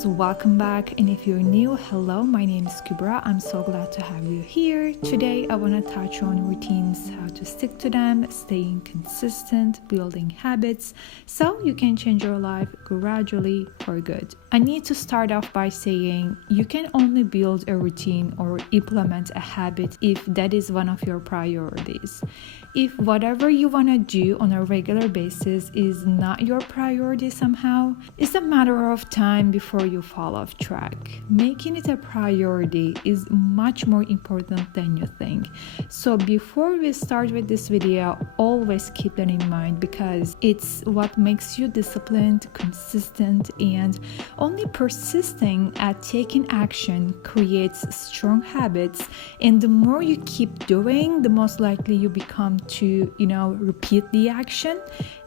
guys, welcome back, and if you're new, hello, my name is Kubra. I'm so glad to have you here. Today I want to touch on routines, how to stick to them, staying consistent, building habits so you can change your life gradually for good. I need to start off by saying you can only build a routine or implement a habit if that is one of your priorities. If whatever you want to do on a regular basis is not your priority somehow, it's a matter of time before you fall off track. Making it a priority is much more important than you think. So before we start with this video, always keep that in mind because it's what makes you disciplined, consistent, and only persisting at taking action creates strong habits. And the more you keep doing, the most likely you become to, repeat the action,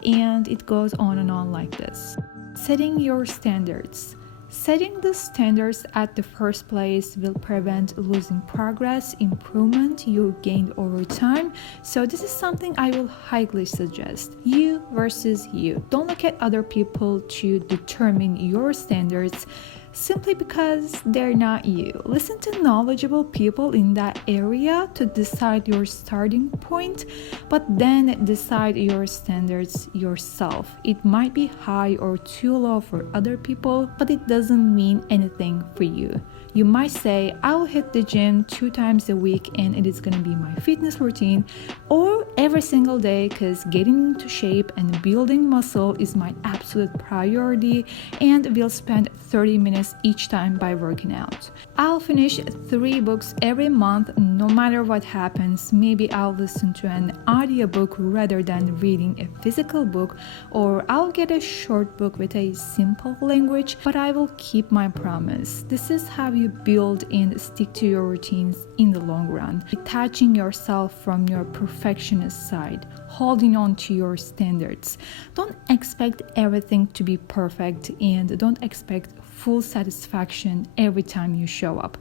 and it goes on and on like this. Setting your standards. Setting the standards at the first place will prevent losing progress, improvement you gained over time. So this is something I will highly suggest. You versus you. Don't look at other people to determine your standards simply because they're not you. Listen to knowledgeable people in that area to decide your starting point, but then decide your standards yourself. It might be high or too low for other people, but it doesn't mean anything for you. You might say, I'll hit the gym 2 times a week and it is going to be my fitness routine, or every single day because getting into shape and building muscle is my absolute priority and will spend 30 minutes each time by working out. I'll finish 3 books every month no matter what happens. Maybe I'll listen to an audiobook rather than reading a physical book, or I'll get a short book with a simple language, but I will keep my promise. This is how you build and stick to your routines in the long run. Detaching yourself from your perfectionist side, holding on to your standards. Don't expect everything to be perfect and don't expect full satisfaction every time you show up.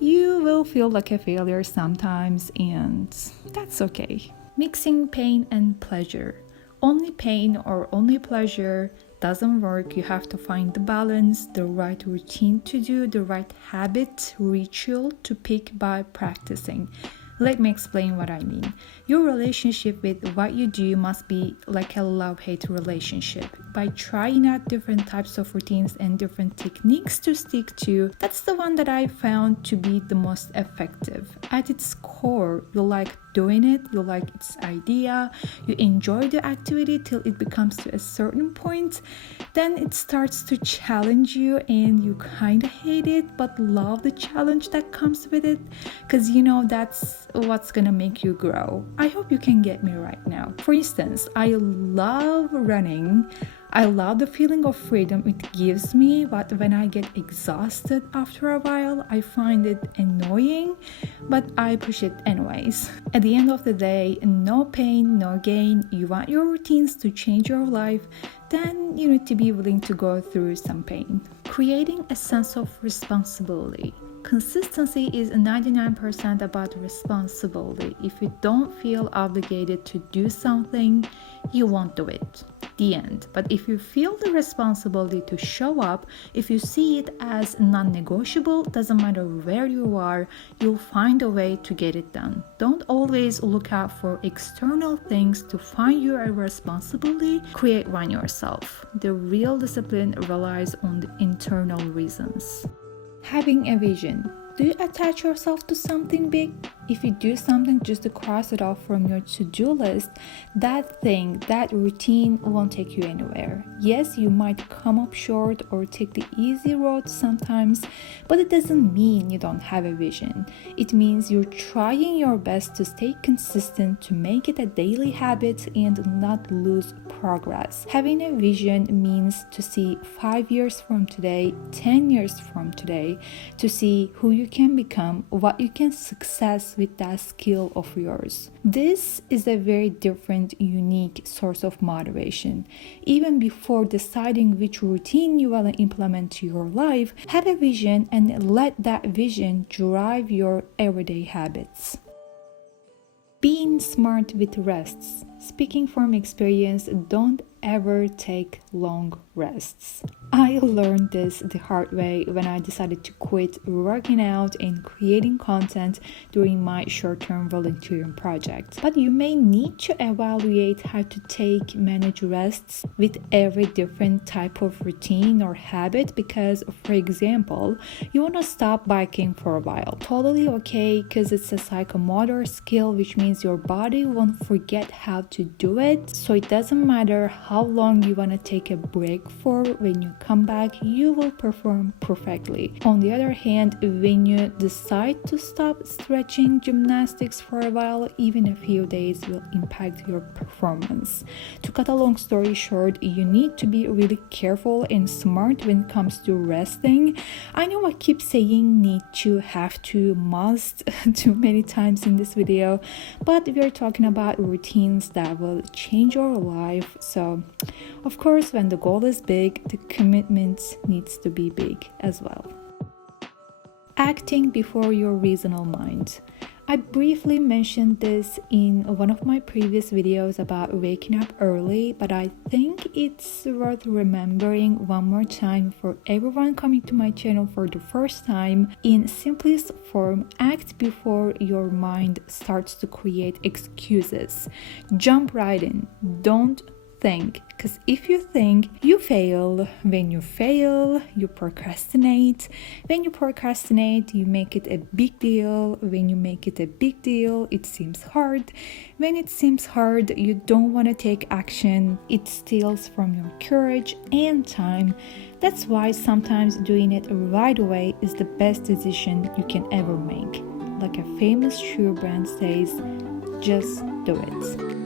You will feel like a failure sometimes, and that's okay. Mixing pain and pleasure. Only pain or only pleasure doesn't work. You have to find the balance, the right routine to do, the right habit, ritual to pick by practicing. Let me explain what I mean. Your relationship with what you do must be like a love-hate relationship. By trying out different types of routines and different techniques to stick to, that's the one that I found to be the most effective. At its core, you like doing it, you like its idea, you enjoy the activity till it becomes to a certain point, then it starts to challenge you and you kind of hate it but love the challenge that comes with it because that's what's gonna make you grow. I hope you can get me right now. For instance, I love running. I love the feeling of freedom it gives me, but when I get exhausted after a while, I find it annoying, but I push it anyways. At the end of the day, no pain, no gain. You want your routines to change your life, then you need to be willing to go through some pain. Creating a sense of responsibility. Consistency is 99% about responsibility. If you don't feel obligated to do something, you won't do it. The end. But if you feel the responsibility to show up, if you see it as non-negotiable, doesn't matter where you are, you'll find a way to get it done. Don't always look out for external things to find your responsibility. Create one yourself. The real discipline relies on the internal reasons. Having a vision. Do you attach yourself to something big? If you do something just to cross it off from your to-do list, that thing, that routine won't take you anywhere. Yes, you might come up short or take the easy road sometimes, but it doesn't mean you don't have a vision. It means you're trying your best to stay consistent, to make it a daily habit and not lose progress. Having a vision means to see 5 years from today, 10 years from today, to see who you can become, what you can success with that skill of yours. This is a very different, unique source of motivation. Even before deciding which routine you want to implement to your life, have a vision and let that vision drive your everyday habits. Being smart with rests. Speaking from experience, don't ever take long rests. I learned this the hard way when I decided to quit working out and creating content during my short-term volunteering project. But you may need to evaluate how to manage rests with every different type of routine or habit, because for example, you want to stop biking for a while. Totally okay, because it's a psychomotor skill, which means your body won't forget how to do it. So it doesn't matter how long you want to take a break for, when you come back, you will perform perfectly. On the other hand, when you decide to stop stretching gymnastics for a while, even a few days will impact your performance. To cut a long story short, you need to be really careful and smart when it comes to resting. I know I keep saying need to, have to, must too many times in this video, but we are talking about routines that will change your life. So of course, when the goal is big, the commitment needs to be big as well. Acting before your reasonal mind. I briefly mentioned this in one of my previous videos about waking up early, but I think it's worth remembering one more time for everyone coming to my channel for the first time. In simplest form, act before your mind starts to create excuses. Jump right in. Don't think, because if you think, you fail. When you fail, you procrastinate. When you procrastinate, you make it a big deal. When you make it a big deal, it seems hard. When it seems hard, you don't want to take action. It steals from your courage and time. That's why sometimes doing it right away is the best decision you can ever make. Like a famous shoe brand says, just do it.